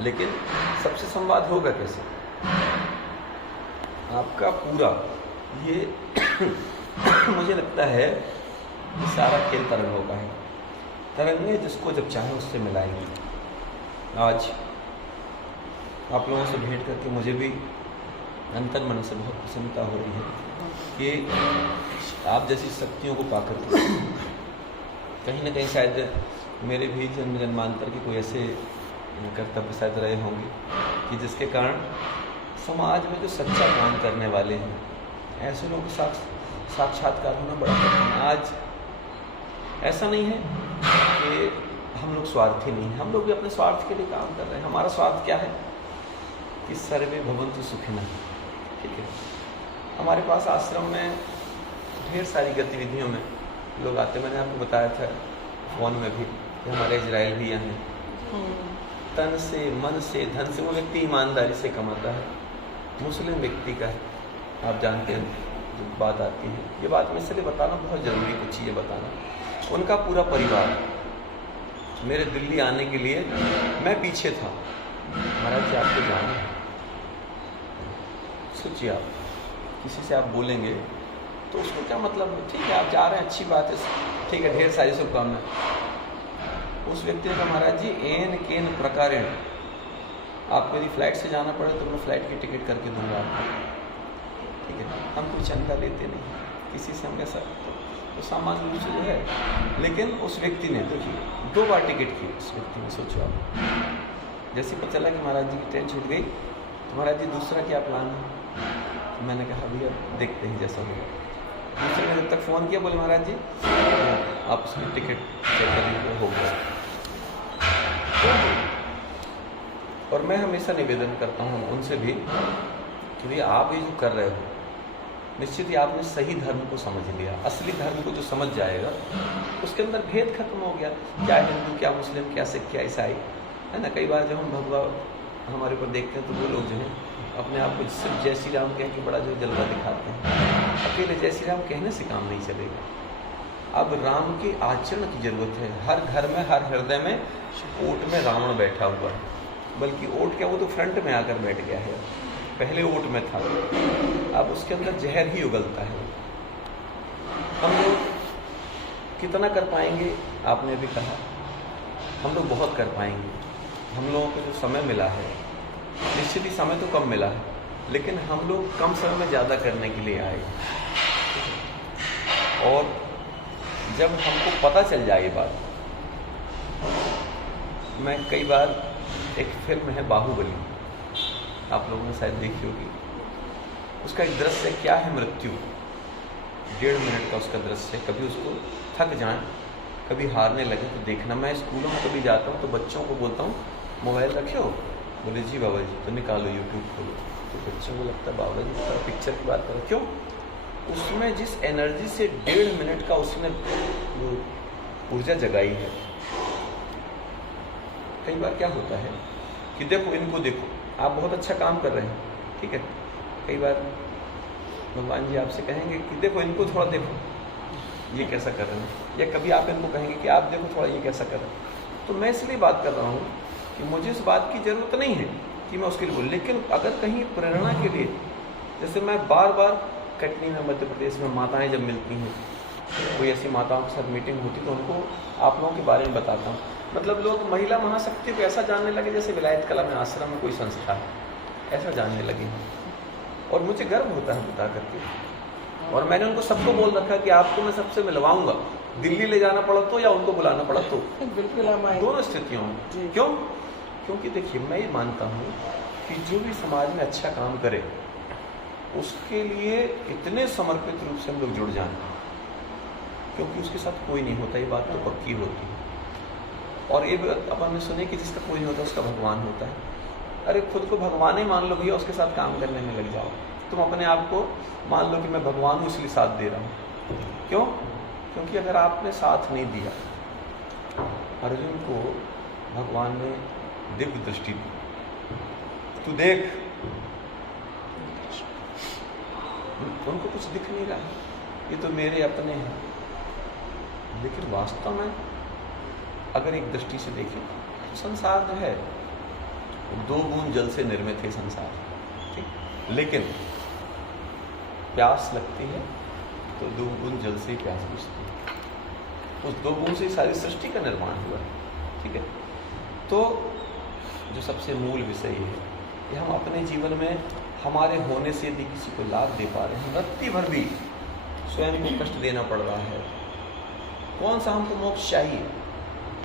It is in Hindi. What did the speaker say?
लेकिन सबसे संवाद होगा कैसे? आपका पूरा ये मुझे लगता है कि सारा खेल तरंगों का है। तरंगें जिसको जब चाहे उससे मिलाएंगी। आज आप लोगों से भेंट करके मुझे भी अंतर मन से बहुत प्रसन्नता हो रही है कि आप जैसी शक्तियों को पाकर के कहीं ना कहीं शायद मेरे भी जन्म जन्मांतर के कोई ऐसे कर्तव्य शायद रहे होंगे कि जिसके कारण समाज में जो सच्चा काम करने वाले हैं ऐसे लोगों के साथ साक्षात्कार होना बड़ा कठिन है। आज ऐसा नहीं है कि हम लोग स्वार्थी नहीं हैं, हम लोग भी अपने स्वार्थ के लिए काम कर रहे हैं। हमारा स्वार्थ क्या है कि सर्वे भवन्तु सुखिनः, ठीक है। हमारे पास आश्रम में ढेर सारी गतिविधियों में लोग आते, मैंने आपको बताया था फ़ोन में भी कि हमारे इजराइल भी यहाँ हैं। तन से, मन से, धन से वो व्यक्ति ईमानदारी से कमाता है। मुस्लिम व्यक्ति का है, आप जानते हैं जो बात आती है, ये बात मैं इसलिए बताना बहुत ज़रूरी, कुछ चीज़ें बताना। उनका पूरा परिवार मेरे दिल्ली आने के लिए, मैं पीछे था, महाराज जी आपको जाना है। सोचिए आप किसी से आप बोलेंगे तो उसको क्या मतलब, ठीक है आप जा रहे हैं अच्छी बात है, ठीक है ढेर सारी शुभकामनाएं। उस व्यक्ति ने कहा महाराज जी एन केन प्रकारेण आपको यदि फ्लाइट से जाना पड़े तो मैं फ्लाइट की टिकट करके दूंगा आपको, ठीक है। हम कोई चंदा लेते नहीं किसी से, हम ऐसा तो सामान्य रूप से जो है। लेकिन उस व्यक्ति ने देखिए 2 बार टिकट की उस व्यक्ति ने, सोचो आप। जैसे पता चला कि महाराज जी की ट्रेन छूट गई तो महाराज जी दूसरा क्या प्लान है? तो मैंने कहा भैया देखते हैं जैसा होगा। दूसरे ने जब तक फ़ोन किया बोले महाराज जी आप उसकी टिकट चेक कर लीजिए, हो गया। और मैं हमेशा निवेदन करता हूँ उनसे भी कि भैया आप ये जो कर रहे हो निश्चित ही आपने सही धर्म को समझ लिया। असली धर्म को जो समझ जाएगा उसके अंदर भेद खत्म हो गया, क्या हिंदू क्या मुस्लिम क्या सिख क्या ईसाई, है ना। कई बार जब हम भगवान हमारे ऊपर देखते हैं तो वो लोग जो हैं अपने आप को सिर्फ जय श्री राम कह के बड़ा जो जलवा दिखाते हैं। अकेले जय श्री राम कहने से काम नहीं चलेगा। अब राम के आचरण की जरूरत है। हर घर में हर हृदय में ओट में रावण बैठा हुआ है, बल्कि ओट क्या वो तो फ्रंट में आकर बैठ गया है, पहले ओट में था, अब उसके अंदर जहर ही उगलता है। हम लोग कितना कर पाएंगे आपने भी कहा, हम लोग बहुत कर पाएंगे। हम लोगों को जो समय मिला है निश्चित ही समय तो कम मिला है, लेकिन हम लोग कम समय में ज़्यादा करने के लिए आए। और जब हमको पता चल जाए ये बात, मैं कई बार, एक फिल्म है बाहुबली, आप लोगों ने शायद देखी होगी, उसका एक दृश्य क्या है, मृत्यु 1.5 मिनट का उसका दृश्य। कभी उसको थक जाएं, कभी हारने लगे तो देखना। मैं स्कूलों में कभी जाता हूँ तो बच्चों को बोलता हूँ मोबाइल रखे हो, बोले जी बाबा जी, तो निकालो यूट्यूब खोलो। तो बच्चों को लगता है बाबा जी पिक्चर की बात करो, क्यों? उसमें जिस एनर्जी से 1.5 मिनट का उसने वो ऊर्जा जगाई है। कई बार क्या होता है कि देखो इनको देखो, आप बहुत अच्छा काम कर रहे हैं, ठीक है। कई बार भगवान जी आपसे कहेंगे कि देखो इनको थोड़ा देखो ये कैसा कर रहे हैं, या कभी आप इनको कहेंगे कि आप देखो थोड़ा ये कैसा कर रहे हैं। तो मैं इसलिए बात कर रहा हूँ कि मुझे इस बात की ज़रूरत नहीं है कि मैं उसके लिए बोलूँ, लेकिन अगर कहीं प्रेरणा के लिए, जैसे मैं बार बार कटनी में मध्य प्रदेश में माताएँ जब मिलती हैं, कोई ऐसी माताओं के साथ मीटिंग होती तो उनको आप लोगों के बारे में बताता हूँ। मतलब लोग महिला महाशक्ति को ऐसा जानने लगे जैसे विलायत कला में आश्रम में कोई संस्था है, ऐसा जानने लगे हैं। और मुझे गर्व होता है बता करके। और मैंने उनको सबको बोल रखा कि आपको मैं सबसे मिलवाऊंगा, दिल्ली ले जाना पड़ा तो या उनको बुलाना पड़ा तो, बिल्कुल दोनों स्थितियों में। क्यों? क्योंकि देखिए मैं ये मानता हूँ कि जो भी समाज में अच्छा काम करे उसके लिए इतने समर्पित रूप से हम लोग जुड़ जाएं, क्योंकि उसके साथ कोई नहीं होता, ये बात तो पक्की होती है। और ये अपन ने सुने कि जिसका कोई नहीं होता उसका भगवान होता है। अरे खुद को भगवान ही मान लो भैया, उसके साथ काम करने में लग जाओ। तुम अपने आप को मान लो कि मैं भगवान हूँ इसलिए साथ दे रहा हूँ। क्यों? क्योंकि अगर आपने साथ नहीं दिया, अर्जुन को भगवान ने दिव्य दृष्टि दी, तू देख, उनको कुछ दिख नहीं रहा, ये तो मेरे अपने हैं। लेकिन वास्तव में अगर एक दृष्टि से देखें तो संसार जो है 2 बूंद जल से निर्मित है संसार, ठीक। लेकिन प्यास लगती है तो 2 बूंद जल से प्यास बुझती है। उस 2 बूंद से सारी सृष्टि का निर्माण हुआ है, ठीक है। तो जो सबसे मूल विषय है कि हम अपने जीवन में हमारे होने से यदि किसी को लाभ दे पा रहे हैं, मृत्यु भर भी स्वयं को कष्ट देना पड़ रहा है, कौन सा हमको मोक्ष चाहिए?